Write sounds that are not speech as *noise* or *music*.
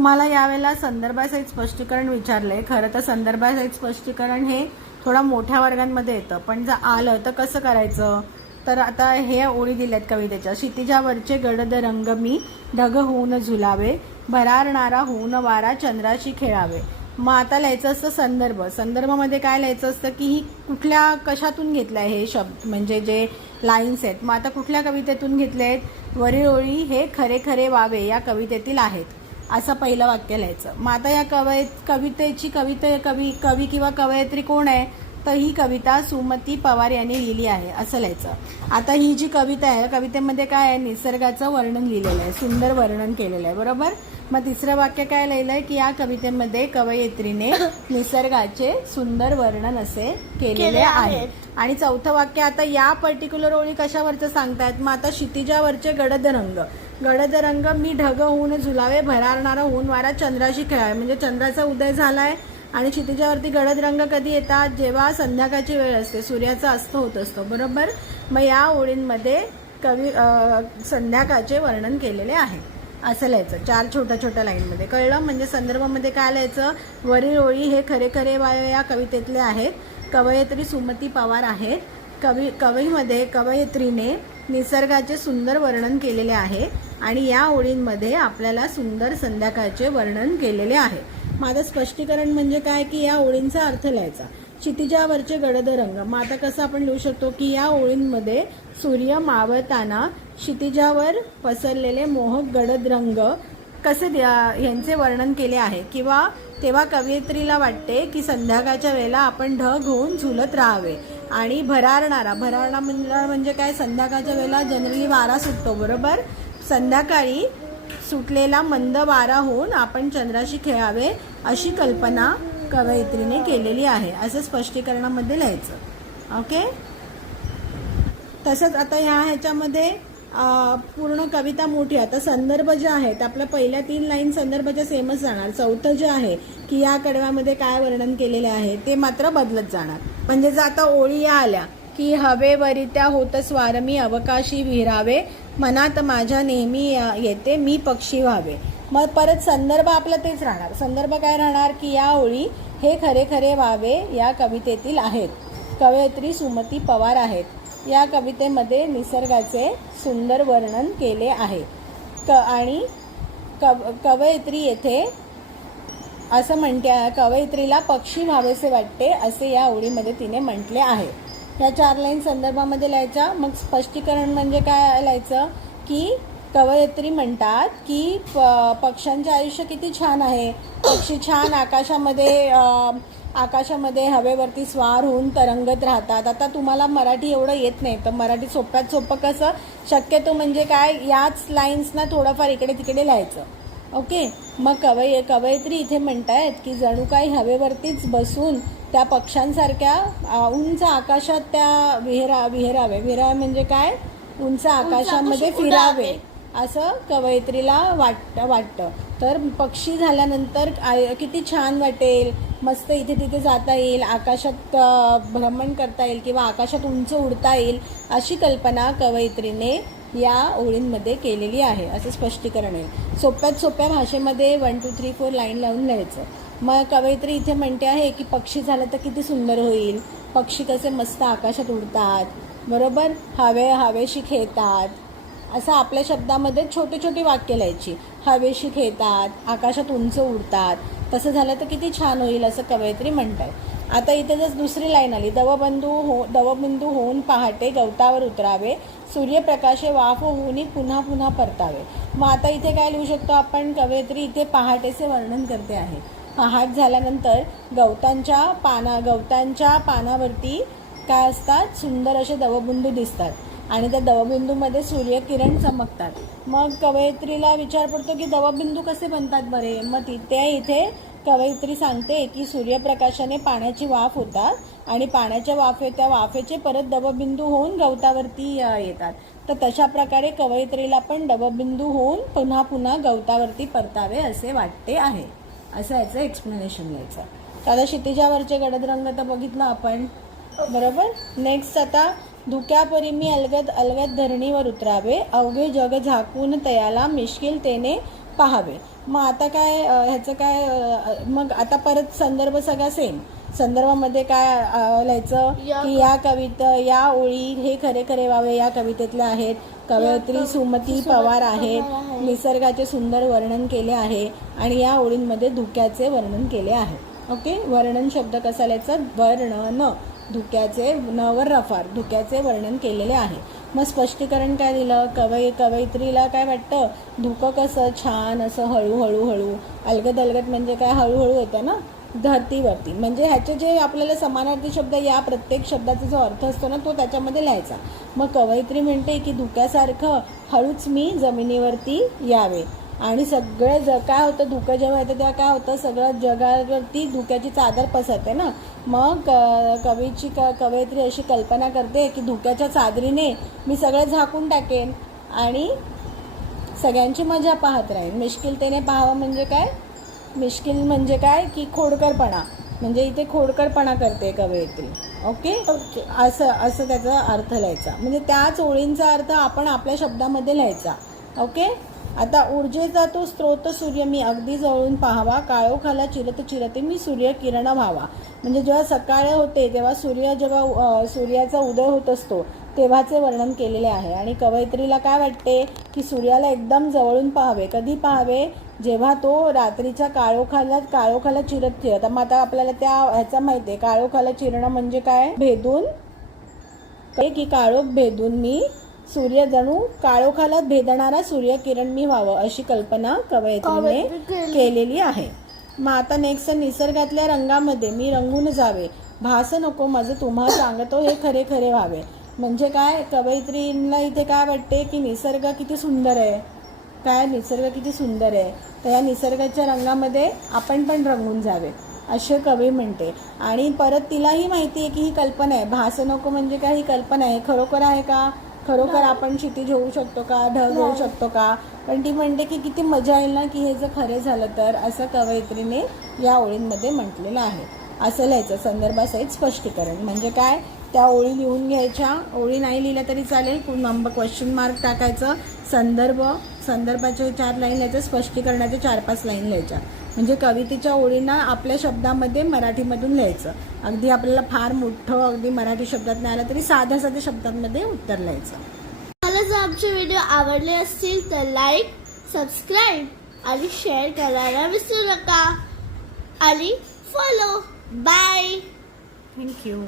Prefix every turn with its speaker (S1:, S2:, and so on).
S1: तुम्हाला यावेळेला संदर्भासहित स्पष्टीकरण विचारलंय. खरं तर संदर्भासहित स्पष्टीकरण हे थोडा मोठ्या वर्गांमध्ये येतं. पण जर आलं तर कसं करायचं? तर आता हे ओळी दिल्यात कवितेच्या. क्षितिजावरचे गडद रंग मी ढग होऊन झुलावे भरारणारा होऊन वारा चंद्राशी खेळावे. मग आता लिहायचं असतं संदर्भ. संदर्भामध्ये काय लिहायचं असतं की ही कुठल्या कशातून घेतलं आहे हे शब्द? म्हणजे जे लाईन्स आहेत. मग आता कुठल्या कवितेतून घेतले आहेत वरील ओळी हे खरे खरे वावे या कवितेतील आहेत. असं पहिलं वाक्य लिहायचं. मग आता या कवय कवितेची कविते कवी कवी किंवा कवयित्री कोण आहे तर ही कविता सुमती पवार यांनी लिहिली आहे असं लिहायचं. आता ही जी कविता आहे कवितेमध्ये काय आहे? निसर्गाचं वर्णन लिहिलेलं आहे सुंदर वर्णन केलेलं आहे बरोबर? मग तिसरं वाक्य काय लिहिलं आहे की या कवितेमध्ये कवयित्रीने *coughs* निसर्गाचे सुंदर वर्णन असे केलेले
S2: केले
S1: आहे. आणि चौथं वाक्य आता या पर्टिक्युलर ओळी कशावरचं सांगतायत? मग आता क्षितिजावरचे गडद रंग गडद रंग मी ढग होऊन झुलावे भरारणारा होऊन वारा चंद्राशी खेळावे म्हणजे चंद्राचा उदय झालाय आणि क्षितिजावरती गडद रंग कधी येतात? जेव्हा संध्याकाळची वेळ असते. सूर्याचा अस्त होत असतो. बरोबर? मग या ओळींमध्ये कवी संध्याकाळचे वर्णन केलेले आहे. असं लिहायचं. चार छोट्या छोट्या लाईनमध्ये. कळलं? म्हणजे संदर्भामध्ये काय लिहायचं? वरील ओळी हे खरे खरे वाय या कवितेतले आहेत. कवयित्री सुमती पवार आहेत. कवी कवीमध्ये कवयित्रीने निसर्गाचे सुंदर वर्णन केलेले आहे आणि या ओळींमध्ये आपल्याला सुंदर संध्याकाळचे वर्णन केलेले आहे. माझं स्पष्टीकरण म्हणजे काय? की या ओळींचा अर्थ लिहायचा. क्षितिजावरचे गडद रंग. मग आता कसं आपण लिहू शकतो की या ओळींमध्ये सूर्य मावळताना क्षितिजावर पसरलेले मोहक गडद रंग कसे द्या- यांचे वर्णन केले आहे? किंवा तेव्हा कवयित्रीला वाटते की संध्याकाळच्या वेळेला आपण ढग होऊन झुलत राहावे आणि भरारणारा भरारणा म्हणजे, म्हणजे काय? संध्याकाळच्या वेळेला जनरली वारा सुटतो बरोबर? संध्याकाळी सुटलेला मंद वारा होऊन आपण चंद्राशी खेळावे अशी कल्पना कवयित्रीने केलेली आहे. असं स्पष्टीकरणामध्ये लिहायचं. ओके? तसंच आता ह्या ह्याच्यामध्ये पूर्ण कविता मोठी आता संदर्भ जे आहेत आपल्या पहिल्या तीन लाईन संदर्भाच्या सेमच जाणार. चौथं जे आहे की या कडव्यामध्ये काय वर्णन केलेले आहे ते मात्र बदलत जाणार. म्हणजे जर आता ओळी या आल्या की हवेवरित्या होत स्वार मी अवकाशी विहिरावे. मनात माझ्या नेहमी येते मी पक्षी व्हावे. मग परत संदर्भ आपला तेच राहणार. संदर्भ काय राहणार? की या ओळी हे खरे खरे व्हावे या कवितेतील आहेत. कवयित्री सुमती पवार आहेत. या कवितेमध्ये निसर्गाचे सुंदर वर्णन केले आहे. क आणि कव कवयित्री येथे असं म्हणते कवयित्रीला पक्षी व्हावेसे वाटते असे या ओळीमध्ये तिने म्हटले आहे. या चार लाईन संदर्भामध्ये लिहायच्या. मग स्पष्टीकरण म्हणजे काय लिहायचं? की कवयित्री म्हणतात की प- पक्ष्यांचे आयुष्य किती छान आहे. पक्षी छान आकाशामध्ये आकाशामध्ये हवेवरती स्वार होऊन तरंगत राहतात. आता तुम्हाला मराठी एवढं येत नाही तर मराठी सोप्यात सोपं कसं? शक्यतो म्हणजे काय याच लाईन्सना थोडंफार इकडे तिकडे लिहायचं. ओके मग कवय कवयित्री इथे म्हणतायत की जणू काही हवेवरतीच बसून त्या पक्ष्यांसारख्या उंच आकाशात त्या विहरा विहरावे. विहरावे म्हणजे काय? उंच आकाशामध्ये फिरावे. असं कवयित्रीला वाट वाटतं. तर पक्षी झाल्यानंतर आय- किती छान वाटेल मस्त इथे तिथे जाता येईल आकाशात भ्रमण करता येईल किंवा आकाशात उंच उडता येईल अशी कल्पना कवयित्रीने या ओळींमध्ये केलेली आहे असं स्पष्टीकरण आहे. सोप्यात सोप्या भाषेमध्ये one two three four line लावून लिहायचं. मग कवयित्री इथे म्हणते आहे की पक्षी झालं तर किती सुंदर होईल पक्षी कसे मस्त आकाशात उडतात बरोबर? हवे हवेशी खेळतात असं आपल्या शब्दामध्ये छोटी छोटी वाक्य लिहायची. हवेशी खेळतात आकाशात उंच उडतात. तसं झालं तर किती छान होईल असं कवयित्री म्हणतात. आता इथे जर दुसरी लाईन आली दवबंधू हो दवबिंदू होऊन पहाटे गवतावर उतरावे सूर्यप्रकाशे वाफ होऊन पुन्हा पुन्हा परतावे. मग आता इथे काय लिहू शकतो आपण? कवयित्री इथे पहाटेचे वर्णन करते आहे. पहाट झाल्यानंतर गवतांच्या पाना गवतांच्या पानावरती काय असतात? सुंदर असे दवबिंदू दिसतात. आणि त्या दवबिंदूमध्ये सूर्यकिरण चमकतात. मग कवयित्रीला विचार पडतो की दवबिंदू कसे बनतात बरे? मग तिथे इथे कवयित्री सांगते की सूर्यप्रकाशाने पाण्याची वाफ होतात आणि पाण्याच्या वाफे त्या वाफेचे परत दवबिंदू होऊन गवतावरती येतात. तर तशा प्रकारे कवयित्रीला पण दवबिंदू होऊन पुन्हा पुन्हा गवतावरती परतावे असे वाटते आहे. असं याचं एक्सप्लेनेशन घ्यायचं आता क्षितिजावरचे गडद रंग तर बघितलं आपण. बरोबर? नेक्स्ट आता धुक्यापरी मी अलगद अलगद धरणीवर उतरावे अवघे जग झाकून तयाला मिश्किल तेने पाहावे. मग आता काय ह्याचं काय मग आता परत संदर्भ सगळा सेम संदर्भामध्ये काय लिहायचं? की या कविता या ओळी हे खरे खरे व्हावे या कवितेतल्या आहेत. कवयित्री
S2: कव-
S1: सुमती पवार आहेत.
S2: आहे.
S1: निसर्गाचे सुंदर वर्णन केले आहे आणि या ओळींमध्ये धुक्याचे वर्णन केले आहे. ओके? वर्णन शब्द कसा लिहायचा? वर्णन धुक्याचे नवर रफार धुक्याचे वर्णन केलेले आहे. मग स्पष्टीकरण काय दिलं? कवय कवयित्रीला काय वाटतं? धुकं कसं? छान असं हळूहळू हळू. अलगद अलगद म्हणजे काय? हळूहळू येतं ना? धरतीवरती. म्हणजे ह्याचे जे आपल्याला समानार्थी शब्द या प्रत्येक शब्दाचा जो अर्थ असतो ना तो त्याच्यामध्ये लिहायचा. मग कवयित्री म्हणते की धुक्यासारखं हळूच मी जमिनीवरती यावे. आणि सगळं ज काय होतं धुकं जेव्हा येतं तेव्हा काय होतं सगळं जगावरती धुक्याची चादर पसरते ना. मग क- कवीची क कवयित्री अशी कल्पना करते की धुक्याच्या चादरीने मी सगळं झाकून टाकेन आणि सगळ्यांची मजा पाहत राहीन. मिश्किलतेने पाहावं म्हणजे काय? मिश्किल म्हणजे काय? की खोडकरपणा. म्हणजे इथे खोडकरपणा करते कवयित्री. ओके?
S2: ओके.
S1: असं असं त्याचा अर्थ लिहायचा. म्हणजे त्याच ओळींचा अर्थ आपण आपल्या शब्दामध्ये लिहायचा. ओके? आता ऊर्जेचा तो स्रोत सूर्य मी अगदी जवळून पाहावा. काळोखाला चिरत चिरते मी सूर्य किरण व्हावा. म्हणजे जेव्हा सकाळ होते तेव्हा सूर्य जेव्हा सूर्याचा उदय होत असतो तेव्हाचे वर्णन केलेले आहे. आणि कवयित्रीला काय वाटते? की सूर्याला एकदम जवळून पाहावे. कधी पाहावे? जेव्हा तो रात्रीच्या काळोखाला काळोखाला चिरत चिरत. मग आता आपल्याला त्या ह्याचा माहिती आहे. काळोखाला चिरणं म्हणजे काय? भेदून? की काळोख भेदून मी सूर्य जणू काळोखाला भेदणारा सूर्यकिरण मी व्हावं अशी कल्पना कवयित्रीने
S2: कवयित्री केली.
S1: केलेली आहे. मग आता नेक्स्ट निसर्गातल्या रंगामध्ये मी रंगून जावे. भास नको माझं तुम्हा सांगतो हे खरे खरे व्हावे. म्हणजे काय? कवयित्रीला इथे काय वाटते की निसर्ग किती सुंदर आहे? काय? निसर्ग किती सुंदर आहे? तर या निसर्गाच्या रंगामध्ये आपण पण रंगून जावे असे कवी म्हणते. आणि परत तिलाही माहिती आहे की ही कल्पना आहे. भास नको म्हणजे काय? ही कल्पना आहे. खरोखर आहे का? खरोखर आपण क्षितिज होऊ शकतो का ढग होऊ. शकतो का? पण ती म्हणते की किती मजा येईल ना की हे जर खरे झालं तर असं कवयित्रीने या ओळींमध्ये म्हटलेलं आहे. असं लिहायचं संदर्भासहित स्पष्टीकरण. म्हणजे काय? त्या ओळी लिहून घ्यायच्या. ओळी नाही लिहिल्या तरी चालेल. नंबर क्वेश्चन मार्क टाकायचं. संदर्भ संदर्भाचे चार लाईन लिहायचं स्पष्टीकरणाचे चार पाच लाईन लिहायच्या. म्हणजे कवितेच्या ओळींना आपल्या शब्दामध्ये मराठीमधून लिहायचं. अगदी आपल्याला फार मोठं अगदी मराठी शब्दात नाही आलं तरी साध्या साध्या शब्दांमध्ये उत्तर लिहायचं.
S2: मला जर आमचे व्हिडिओ आवडले असतील तर लाईक सबस्क्राईब आणि शेअर करायला विसरू नका. आणि फॉलो बाय
S1: थँक्यू